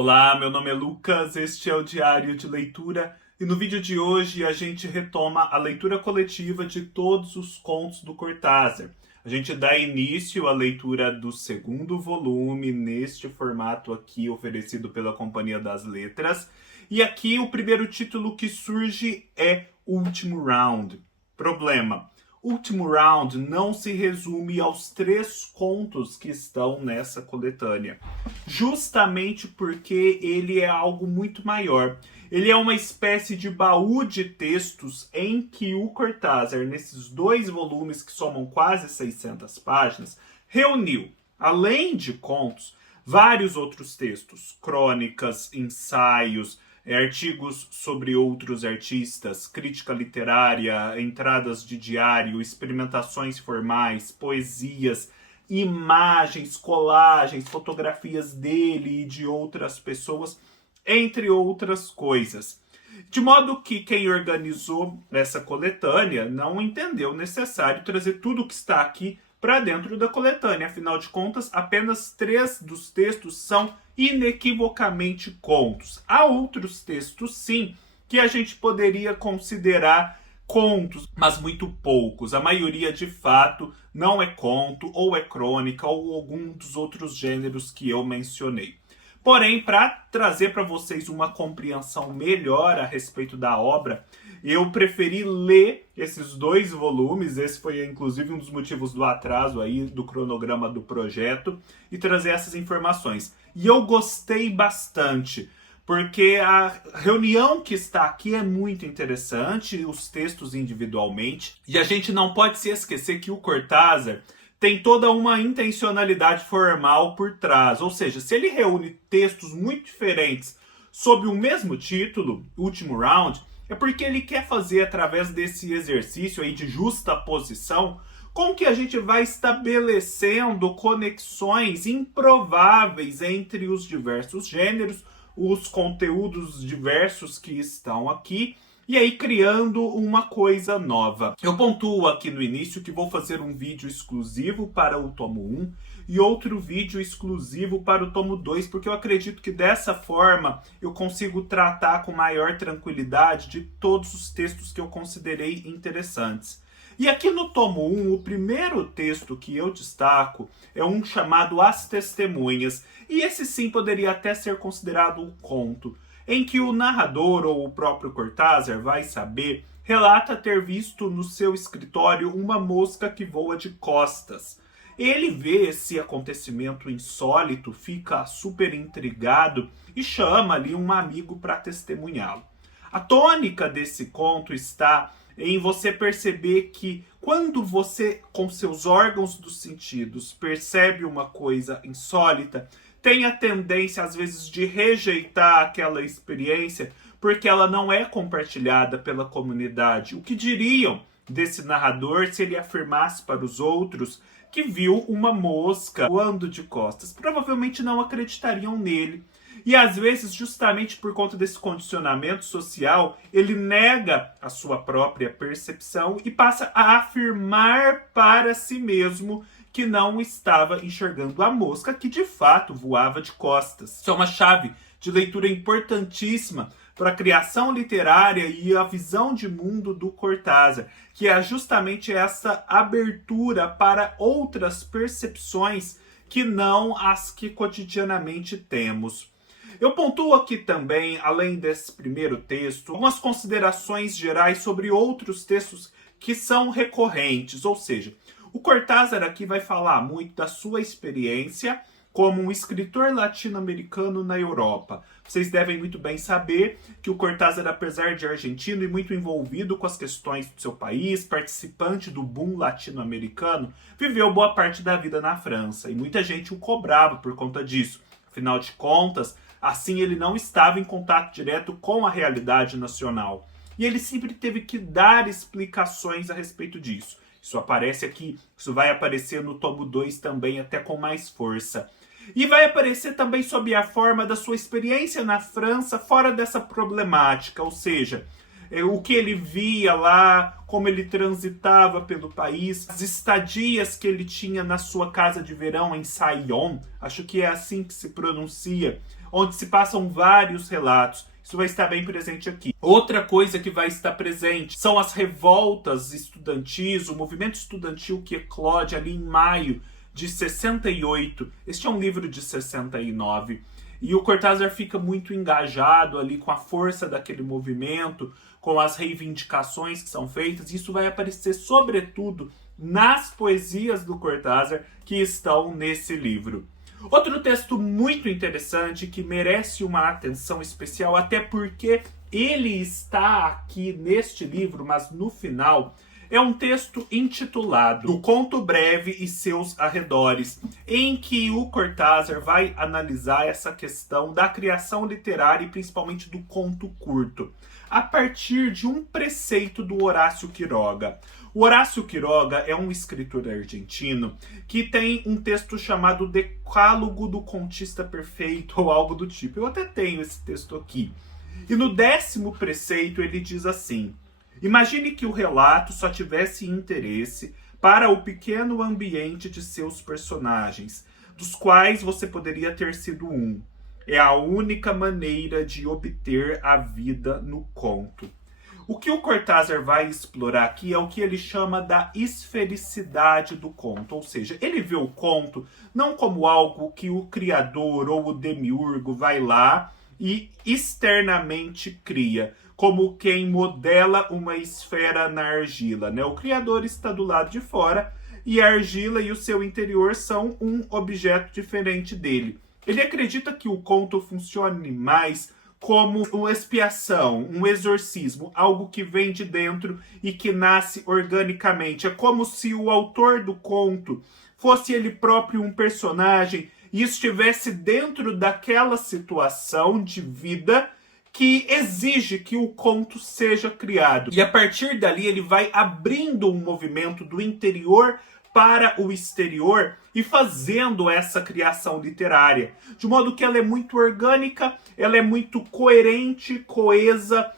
Olá, meu nome é Lucas, este é o Diário de Leitura e no vídeo de hoje a gente retoma a leitura coletiva de todos os contos do Cortázar. A gente dá início à leitura do segundo volume neste formato aqui oferecido pela Companhia das Letras. E aqui o primeiro título que surge é Último Round. Problema: Último Round não se resume aos 3 contos que estão nessa coletânea, justamente porque ele é algo muito maior. Ele é uma espécie de baú de textos em que o Cortázar, nesses 2 volumes que somam quase 600 páginas, reuniu, além de contos, vários outros textos, crônicas, ensaios, artigos sobre outros artistas, crítica literária, entradas de diário, experimentações formais, poesias, imagens, colagens, fotografias dele e de outras pessoas, entre outras coisas. De modo que quem organizou essa coletânea não entendeu necessário trazer tudo o que está aqui para dentro da coletânea. Afinal de contas, apenas 3 dos textos são inequivocamente contos. Há outros textos, sim, que a gente poderia considerar contos, mas muito poucos. A maioria, de fato, não é conto, ou é crônica, ou algum dos outros gêneros que eu mencionei. Porém, para trazer para vocês uma compreensão melhor a respeito da obra, eu preferi ler esses 2 volumes, esse foi inclusive um dos motivos do atraso aí do cronograma do projeto, e trazer essas informações. E eu gostei bastante, porque a reunião que está aqui é muito interessante, os textos individualmente, e a gente não pode se esquecer que o Cortázar tem toda uma intencionalidade formal por trás. Ou seja, se ele reúne textos muito diferentes sob o mesmo título, Último Round, é porque ele quer fazer, através desse exercício aí de justaposição, com que a gente vai estabelecendo conexões improváveis entre os diversos gêneros, os conteúdos diversos que estão aqui, e aí criando uma coisa nova. Eu pontuo aqui no início que vou fazer um vídeo exclusivo para o tomo 1 e outro vídeo exclusivo para o tomo 2, porque eu acredito que dessa forma eu consigo tratar com maior tranquilidade de todos os textos que eu considerei interessantes. E aqui no tomo 1, o primeiro texto que eu destaco é um chamado As Testemunhas, e esse sim poderia até ser considerado um conto, em que o narrador, ou o próprio Cortázar, vai saber, relata ter visto no seu escritório uma mosca que voa de costas. Ele vê esse acontecimento insólito, fica super intrigado e chama ali um amigo para testemunhá-lo. A tônica desse conto está em você perceber que quando você, com seus órgãos dos sentidos, percebe uma coisa insólita, tem a tendência, às vezes, de rejeitar aquela experiência porque ela não é compartilhada pela comunidade. O que diriam desse narrador se ele afirmasse para os outros que viu uma mosca voando de costas? Provavelmente não acreditariam nele. E às vezes, justamente por conta desse condicionamento social, ele nega a sua própria percepção e passa a afirmar para si mesmo que não estava enxergando a mosca que de fato voava de costas. Isso é uma chave de leitura importantíssima para a criação literária e a visão de mundo do Cortázar, que é justamente essa abertura para outras percepções que não as que cotidianamente temos. Eu pontuo aqui também, além desse primeiro texto, algumas considerações gerais sobre outros textos que são recorrentes, ou seja, o Cortázar aqui vai falar muito da sua experiência como um escritor latino-americano na Europa. Vocês devem muito bem saber que o Cortázar, apesar de argentino e muito envolvido com as questões do seu país, participante do boom latino-americano, viveu boa parte da vida na França. E muita gente o cobrava por conta disso. Afinal de contas, assim ele não estava em contato direto com a realidade nacional. E ele sempre teve que dar explicações a respeito disso. Isso aparece aqui, isso vai aparecer no tomo 2 também, até com mais força. E vai aparecer também sob a forma da sua experiência na França fora dessa problemática, ou seja, o que ele via lá, como ele transitava pelo país, as estadias que ele tinha na sua casa de verão em Saigon, acho que é assim que se pronuncia, onde se passam vários relatos. Isso vai estar bem presente aqui. Outra coisa que vai estar presente são as revoltas estudantis, o movimento estudantil que eclode ali em maio de 68. Este é um livro de 69. E o Cortázar fica muito engajado ali com a força daquele movimento, com as reivindicações que são feitas. Isso vai aparecer sobretudo nas poesias do Cortázar que estão nesse livro. Outro texto muito interessante que merece uma atenção especial, até porque ele está aqui neste livro, mas no final, é um texto intitulado O Conto Breve e Seus Arredores, em que o Cortázar vai analisar essa questão da criação literária e principalmente do conto curto, a partir de um preceito do Horácio Quiroga. O Horácio Quiroga é um escritor argentino que tem um texto chamado Decálogo do Contista Perfeito, ou algo do tipo. Eu até tenho esse texto aqui. E no 10º preceito ele diz assim: imagine que o relato só tivesse interesse para o pequeno ambiente de seus personagens, dos quais você poderia ter sido um. É a única maneira de obter a vida no conto. O que o Cortázar vai explorar aqui é o que ele chama da esfericidade do conto, ou seja, ele vê o conto não como algo que o criador ou o demiurgo vai lá e externamente cria, como quem modela uma esfera na argila, né? O criador está do lado de fora e a argila e o seu interior são um objeto diferente dele. Ele acredita que o conto funcione mais como uma expiação, um exorcismo, algo que vem de dentro e que nasce organicamente. É como se o autor do conto fosse ele próprio um personagem e estivesse dentro daquela situação de vida que exige que o conto seja criado. E a partir dali ele vai abrindo um movimento do interior para o exterior e fazendo essa criação literária, de modo que ela é muito orgânica, ela é muito coerente, coesa,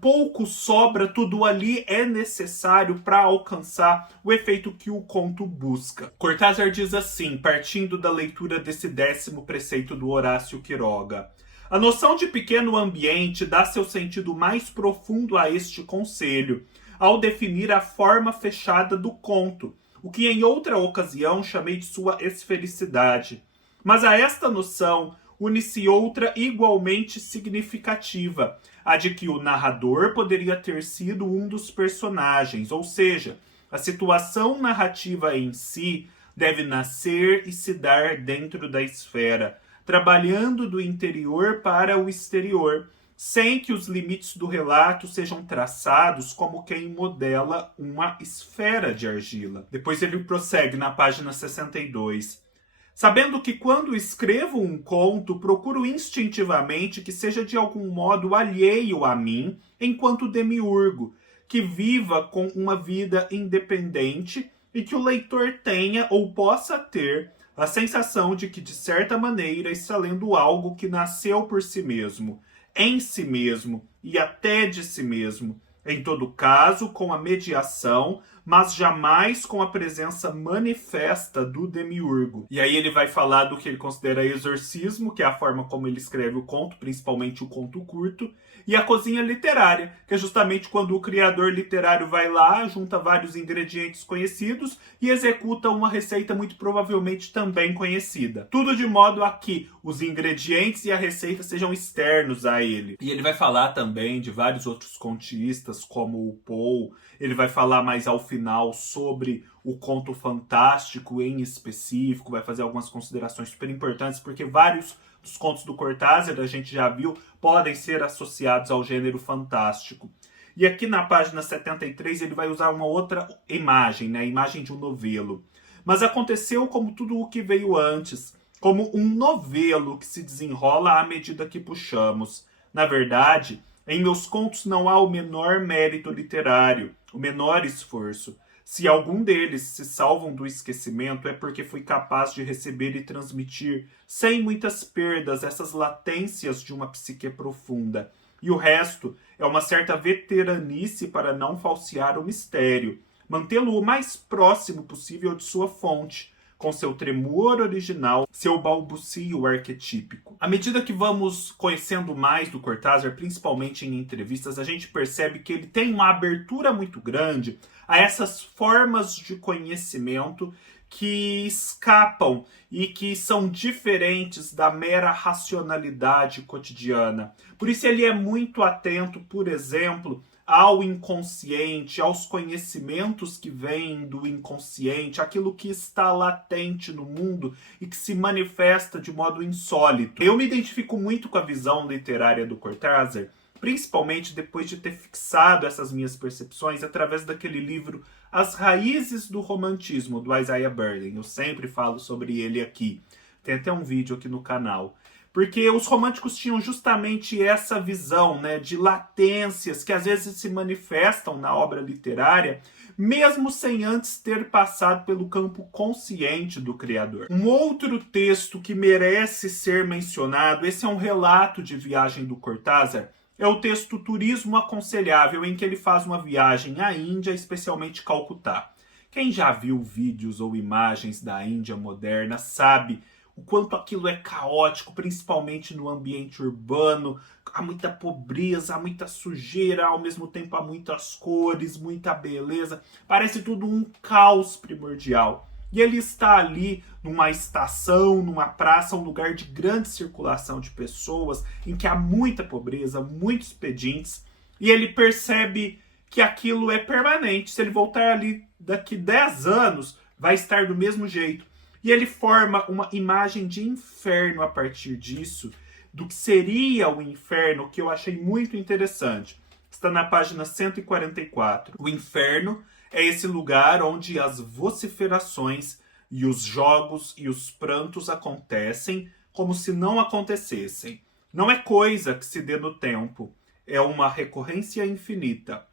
pouco sobra, tudo ali é necessário para alcançar o efeito que o conto busca. Cortázar diz assim, partindo da leitura desse 10º preceito do Horácio Quiroga: a noção de pequeno ambiente dá seu sentido mais profundo a este conselho, ao definir a forma fechada do conto, o que em outra ocasião chamei de sua esfericidade. Mas a esta noção une-se outra igualmente significativa, a de que o narrador poderia ter sido um dos personagens, ou seja, a situação narrativa em si deve nascer e se dar dentro da esfera, trabalhando do interior para o exterior, sem que os limites do relato sejam traçados como quem modela uma esfera de argila. Depois ele prossegue na página 62. Sabendo que quando escrevo um conto, procuro instintivamente que seja de algum modo alheio a mim, enquanto demiurgo, que viva com uma vida independente e que o leitor tenha ou possa ter a sensação de que, de certa maneira, está lendo algo que nasceu por si mesmo, em si mesmo e até de si mesmo, em todo caso com a mediação, mas jamais com a presença manifesta do demiurgo. E aí ele vai falar do que ele considera exorcismo, que é a forma como ele escreve o conto, principalmente o conto curto, e a cozinha literária, que é justamente quando o criador literário vai lá, junta vários ingredientes conhecidos e executa uma receita muito provavelmente também conhecida. Tudo de modo a que os ingredientes e a receita sejam externos a ele. E ele vai falar também de vários outros contistas, como o Poe. Ele vai falar mais ao final sobre o conto fantástico em específico, vai fazer algumas considerações super importantes, porque vários dos contos do Cortázar, a gente já viu, podem ser associados ao gênero fantástico. E aqui na página 73 ele vai usar uma outra imagem, né? A imagem de um novelo. Mas aconteceu como tudo o que veio antes, como um novelo que se desenrola à medida que puxamos. Na verdade, em meus contos não há o menor mérito literário, o menor esforço. Se algum deles se salvam do esquecimento, é porque fui capaz de receber e transmitir, sem muitas perdas, essas latências de uma psique profunda. E o resto é uma certa veteranice para não falsear o mistério, mantê-lo o mais próximo possível de sua fonte, com seu tremor original, seu balbucio arquetípico. À medida que vamos conhecendo mais do Cortázar, principalmente em entrevistas, a gente percebe que ele tem uma abertura muito grande a essas formas de conhecimento que escapam e que são diferentes da mera racionalidade cotidiana. Por isso ele é muito atento, por exemplo, ao inconsciente, aos conhecimentos que vêm do inconsciente, aquilo que está latente no mundo e que se manifesta de modo insólito. Eu me identifico muito com a visão literária do Cortázar, principalmente depois de ter fixado essas minhas percepções através daquele livro As Raízes do Romantismo, do Isaiah Berlin. Eu sempre falo sobre ele aqui. Tem até um vídeo aqui no canal. Porque os românticos tinham justamente essa visão, né, de latências que às vezes se manifestam na obra literária, mesmo sem antes ter passado pelo campo consciente do criador. Um outro texto que merece ser mencionado, esse é um relato de viagem do Cortázar, é o texto Turismo Aconselhável, em que ele faz uma viagem à Índia, especialmente Calcutá. Quem já viu vídeos ou imagens da Índia moderna sabe o quanto aquilo é caótico, principalmente no ambiente urbano. Há muita pobreza, há muita sujeira, ao mesmo tempo há muitas cores, muita beleza. Parece tudo um caos primordial. E ele está ali numa estação, numa praça, um lugar de grande circulação de pessoas, em que há muita pobreza, muitos pedintes, e ele percebe que aquilo é permanente. Se ele voltar ali daqui 10 anos, vai estar do mesmo jeito. E ele forma uma imagem de inferno a partir disso, do que seria o inferno, que eu achei muito interessante. Está na página 144. O inferno é esse lugar onde as vociferações e os jogos e os prantos acontecem como se não acontecessem. Não é coisa que se dê no tempo, é uma recorrência infinita.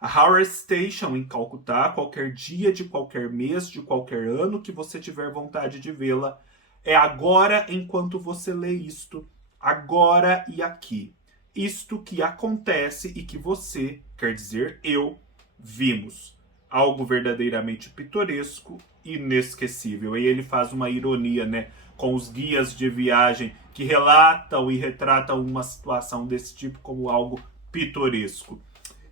A Howard Station em Calcutá, qualquer dia de qualquer mês, de qualquer ano que você tiver vontade de vê-la, é agora enquanto você lê isto, agora e aqui. Isto que acontece e que você, quer dizer eu, vimos. Algo verdadeiramente pitoresco e inesquecível. E ele faz uma ironia, né, com os guias de viagem que relatam e retratam uma situação desse tipo como algo pitoresco.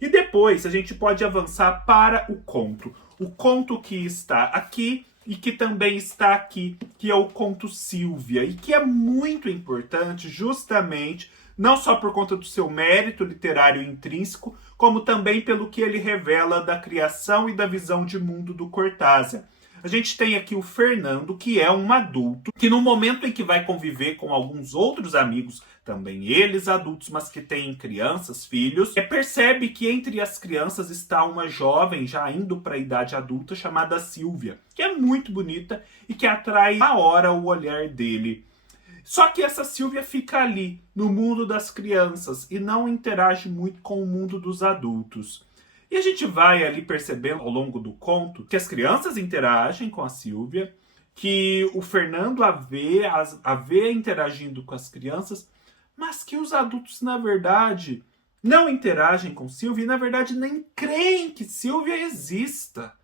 E depois a gente pode avançar para o conto. O conto que está aqui e que também está aqui, que é o conto Sílvia, e que é muito importante justamente, não só por conta do seu mérito literário intrínseco, como também pelo que ele revela da criação e da visão de mundo do Cortázar. A gente tem aqui o Fernando, que é um adulto, que no momento em que vai conviver com alguns outros amigos, também eles adultos, mas que têm crianças, filhos, percebe que entre as crianças está uma jovem, já indo para a idade adulta, chamada Sílvia, que é muito bonita e que atrai na hora o olhar dele. Só que essa Sílvia fica ali, no mundo das crianças, e não interage muito com o mundo dos adultos. E a gente vai ali percebendo ao longo do conto que as crianças interagem com a Sílvia, que o Fernando a vê interagindo com as crianças, mas que os adultos, na verdade, não interagem com Sílvia e, na verdade, nem creem que Sílvia exista.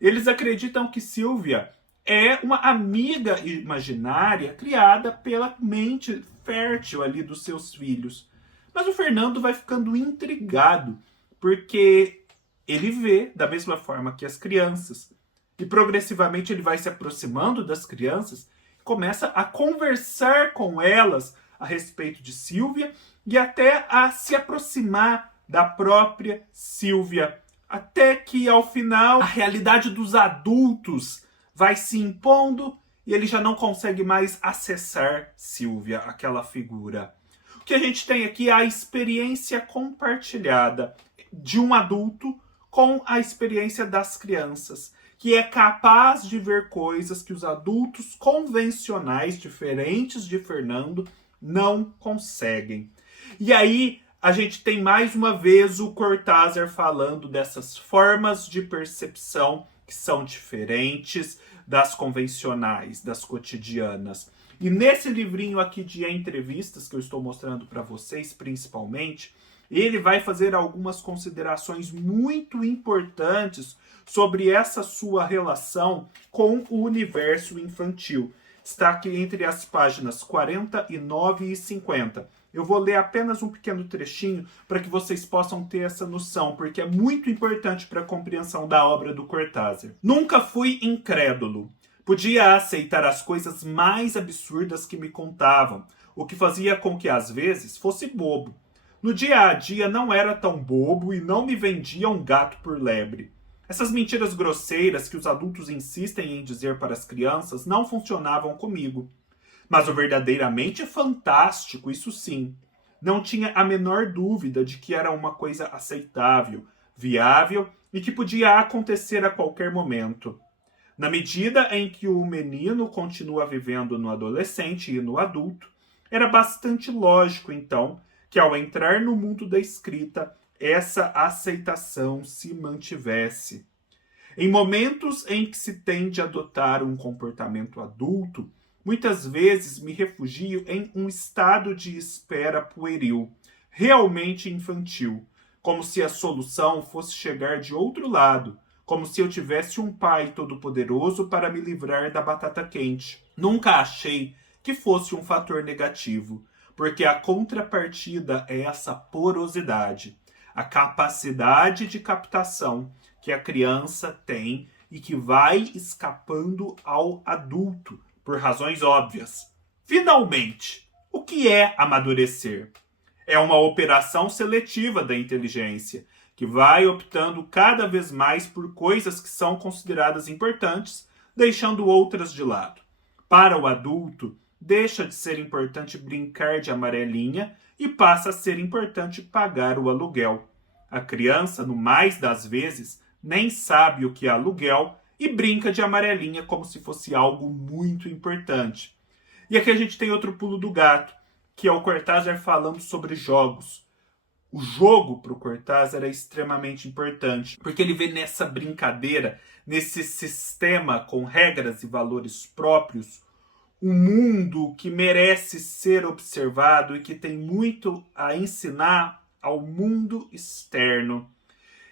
Eles acreditam que Sílvia é uma amiga imaginária criada pela mente fértil ali dos seus filhos. Mas o Fernando vai ficando intrigado, porque ele vê da mesma forma que as crianças. E progressivamente ele vai se aproximando das crianças, começa a conversar com elas a respeito de Sílvia e até a se aproximar da própria Sílvia. Até que, ao final, a realidade dos adultos vai se impondo e ele já não consegue mais acessar Sílvia, aquela figura. O que a gente tem aqui é a experiência compartilhada de um adulto com a experiência das crianças, que é capaz de ver coisas que os adultos convencionais, diferentes de Fernando, não conseguem. E aí a gente tem mais uma vez o Cortázar falando dessas formas de percepção que são diferentes das convencionais, das cotidianas. E nesse livrinho aqui de entrevistas que eu estou mostrando para vocês, principalmente, ele vai fazer algumas considerações muito importantes sobre essa sua relação com o universo infantil. Está aqui entre as páginas 49 e 50. Eu vou ler apenas um pequeno trechinho para que vocês possam ter essa noção, porque é muito importante para a compreensão da obra do Cortázar. Nunca fui incrédulo. Podia aceitar as coisas mais absurdas que me contavam, o que fazia com que às vezes fosse bobo. No dia a dia não era tão bobo e não me vendia um gato por lebre. Essas mentiras grosseiras que os adultos insistem em dizer para as crianças não funcionavam comigo. Mas o verdadeiramente fantástico, isso sim. Não tinha a menor dúvida de que era uma coisa aceitável, viável e que podia acontecer a qualquer momento. Na medida em que o menino continua vivendo no adolescente e no adulto, era bastante lógico, então, que ao entrar no mundo da escrita, essa aceitação se mantivesse. Em momentos em que se tende a adotar um comportamento adulto, muitas vezes me refugio em um estado de espera pueril, realmente infantil, como se a solução fosse chegar de outro lado, como se eu tivesse um pai todo-poderoso para me livrar da batata quente. Nunca achei que fosse um fator negativo, porque a contrapartida é essa porosidade, a capacidade de captação que a criança tem e que vai escapando ao adulto, por razões óbvias. Finalmente, o que é amadurecer? É uma operação seletiva da inteligência, que vai optando cada vez mais por coisas que são consideradas importantes, deixando outras de lado. Para o adulto, deixa de ser importante brincar de amarelinha e passa a ser importante pagar o aluguel. A criança, no mais das vezes, nem sabe o que é aluguel e brinca de amarelinha como se fosse algo muito importante. E aqui a gente tem outro pulo do gato, que é o Cortázar falando sobre jogos. O jogo para o Cortázar é extremamente importante, porque ele vê nessa brincadeira, nesse sistema com regras e valores próprios, um mundo que merece ser observado e que tem muito a ensinar ao mundo externo.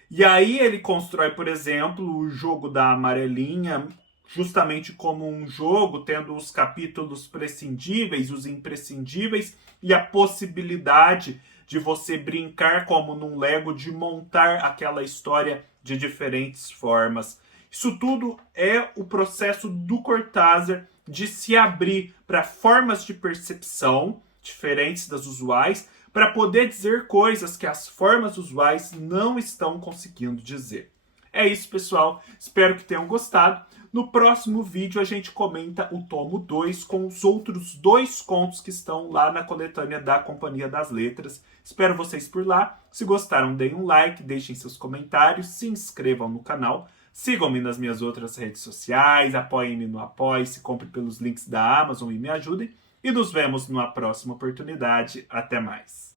E aí ele constrói, por exemplo, o jogo da amarelinha, justamente como um jogo, tendo os capítulos prescindíveis, os imprescindíveis, e a possibilidade de você brincar como num Lego, de montar aquela história de diferentes formas. Isso tudo é o processo do Cortázar de se abrir para formas de percepção diferentes das usuais, para poder dizer coisas que as formas usuais não estão conseguindo dizer. É isso, pessoal. Espero que tenham gostado. No próximo vídeo a gente comenta o tomo 2 com os outros 2 contos que estão lá na coletânea da Companhia das Letras. Espero vocês por lá. Se gostaram, deem um like, deixem seus comentários, se inscrevam no canal, sigam-me nas minhas outras redes sociais, apoiem-me no Apoie-se, compre pelos links da Amazon e me ajudem. E nos vemos numa próxima oportunidade. Até mais.